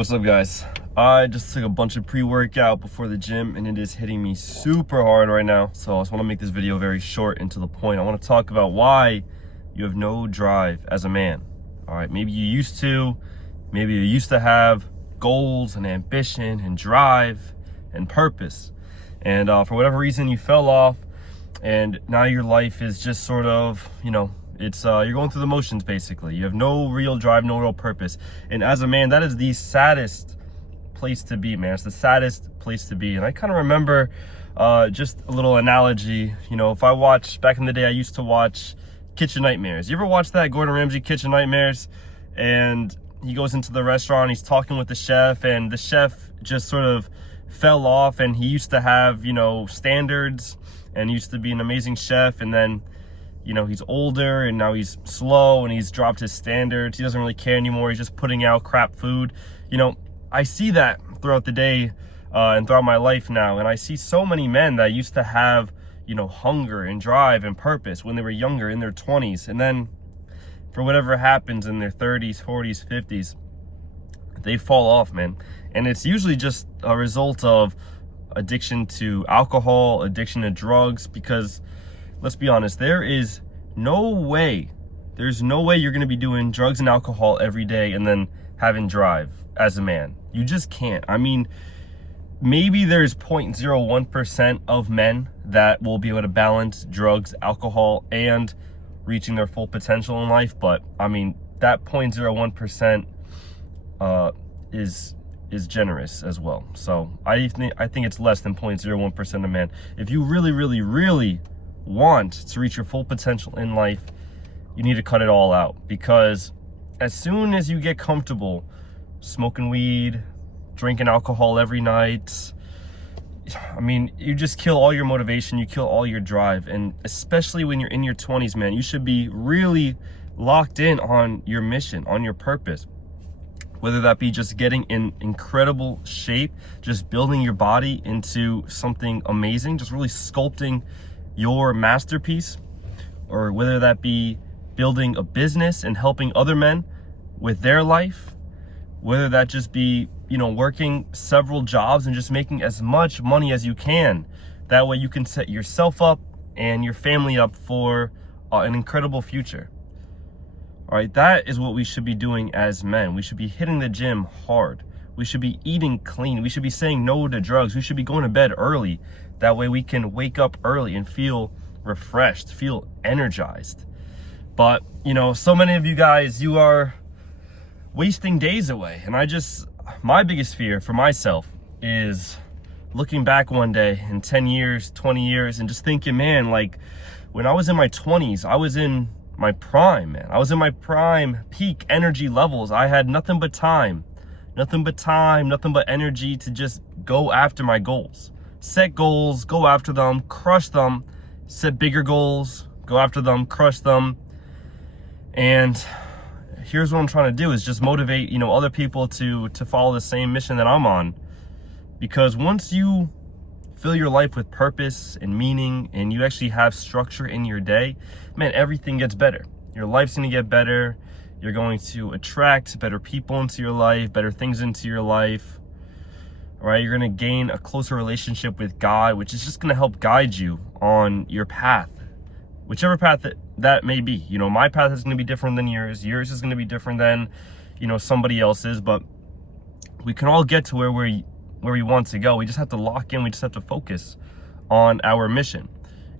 What's up, guys? I just took a bunch of pre-workout before the gym and it is hitting me super hard right now. So I just want to make this video very short and to the point. I want to talk about why you have no drive as a man. All right, maybe you used to have goals and ambition and drive and purpose. And for whatever reason you fell off and now your life is just sort of, it's you're going through the motions basically. You have no real drive, no real purpose. And as a man, that is the saddest place to be, man. It's the saddest place to be. And I kind of remember just a little analogy. If I watch, back in the day, I used to watch Kitchen Nightmares. You ever watch that, Gordon Ramsay Kitchen Nightmares? And he goes into the restaurant, he's talking with the chef, and the chef just sort of fell off, and he used to have, standards, and used to be an amazing chef, and then he's older and now he's slow and he's dropped his standards. He doesn't really care anymore. He's just putting out crap food. I see that throughout the day and throughout my life now. And I see so many men that used to have, hunger and drive and purpose when they were younger, in their 20s. And then for whatever happens in their 30s, 40s, 50s, they fall off, man. And it's usually just a result of addiction to alcohol, addiction to drugs, because let's be honest, there's no way you're going to be doing drugs and alcohol every day and then having drive as a man. You just can't. I mean, maybe there's 0.01% of men that will be able to balance drugs, alcohol, and reaching their full potential in life. But I mean, that 0.01% is generous as well. So I think it's less than 0.01% of men. If you really want to reach your full potential in life, you need to cut it all out, because as soon as you get comfortable smoking weed, drinking alcohol every night, I mean, you just kill all your motivation, you kill all your drive. And especially when you're in your 20s, man, you should be really locked in on your mission, on your purpose, whether that be just getting in incredible shape, just building your body into something amazing, just really sculpting your masterpiece, or whether that be building a business and helping other men with their life, whether that just be, working several jobs and just making as much money as you can. That way you can set yourself up and your family up for an incredible future. All right, that is what we should be doing as men. We should be hitting the gym hard. We should be eating clean. We should be saying no to drugs. We should be going to bed early. That way we can wake up early and feel refreshed, feel energized. But, so many of you guys, you are wasting days away. And my biggest fear for myself is looking back one day in 10 years, 20 years, and just thinking, man, like when I was in my 20s, I was in my prime, man. I was in my prime peak energy levels. I had nothing but time, nothing but energy to just go after my goals. Set goals, go after them, crush them, set bigger goals, go after them, crush them. And here's what I'm trying to do is just motivate, other people to follow the same mission that I'm on. Because once you fill your life with purpose and meaning, and you actually have structure in your day, man, everything gets better. Your life's going to get better. You're going to attract better people into your life, better things into your life. All right, you're going to gain a closer relationship with God, which is just going to help guide you on your path, whichever path that may be. My path is going to be different than yours. Yours is going to be different than, somebody else's. But we can all get to where we want to go. We just have to lock in. We just have to focus on our mission.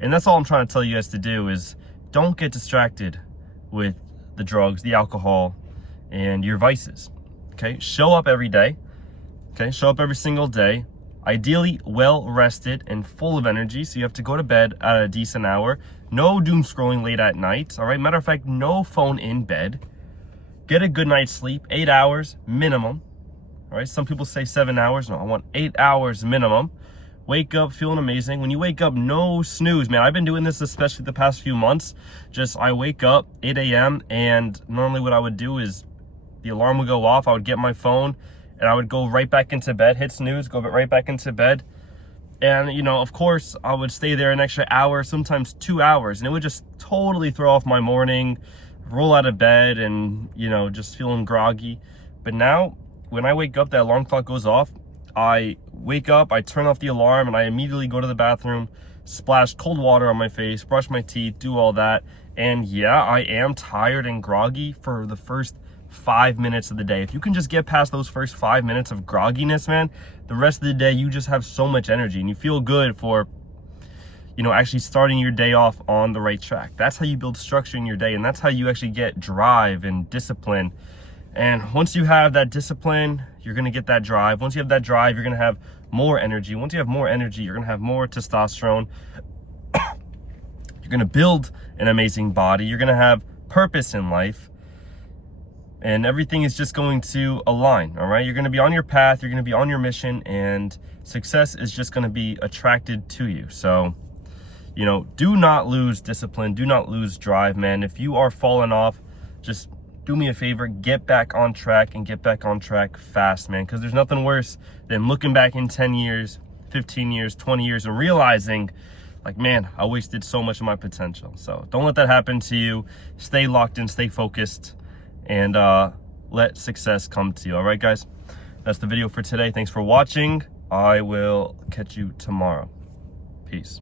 And that's all I'm trying to tell you guys to do is don't get distracted with the drugs, the alcohol, and your vices. Okay, show up every day. Okay, show up every single day, ideally well rested and full of energy. So you have to go to bed at a decent hour. No doom scrolling late at night. All right, matter of fact, no phone in bed. Get a good night's sleep, 8 hours minimum. All right, some people say 7 hours. No, I want 8 hours minimum. Wake up feeling amazing. When you wake up, no snooze, man. I've been doing this especially the past few months. I wake up 8 a.m. and normally what I would do is the alarm would go off. I would get my phone and I would go right back into bed, hit snooze, go right back into bed. And, of course, I would stay there an extra hour, sometimes 2 hours. And it would just totally throw off my morning, roll out of bed and, just feeling groggy. But now when I wake up, that alarm clock goes off. I wake up, I turn off the alarm, and I immediately go to the bathroom, splash cold water on my face, brush my teeth, do all that. And yeah, I am tired and groggy for the first 5 minutes of the day. If you can just get past those first 5 minutes of grogginess, man, the rest of the day, you just have so much energy and you feel good for, you know, actually starting your day off on the right track. That's how you build structure in your day, and that's how you actually get drive and discipline. And once you have that discipline, you're going to get that drive. Once you have that drive, you're going to have more energy. Once you have more energy, you're going to have more testosterone. You're going to build an amazing body. You're going to have purpose in life. And everything is just going to align, all right? You're going to be on your path. You're going to be on your mission. And success is just going to be attracted to you. So, you know, do not lose discipline. Do not lose drive, man. If you are falling off, just do me a favor, get back on track, and get back on track fast, man, because there's nothing worse than looking back in 10 years, 15 years, 20 years, and realizing, like, man, I wasted so much of my potential. So don't let that happen to you. Stay locked in, stay focused, and let success come to you. All right, guys? That's the video for today. Thanks for watching. I will catch you tomorrow. Peace.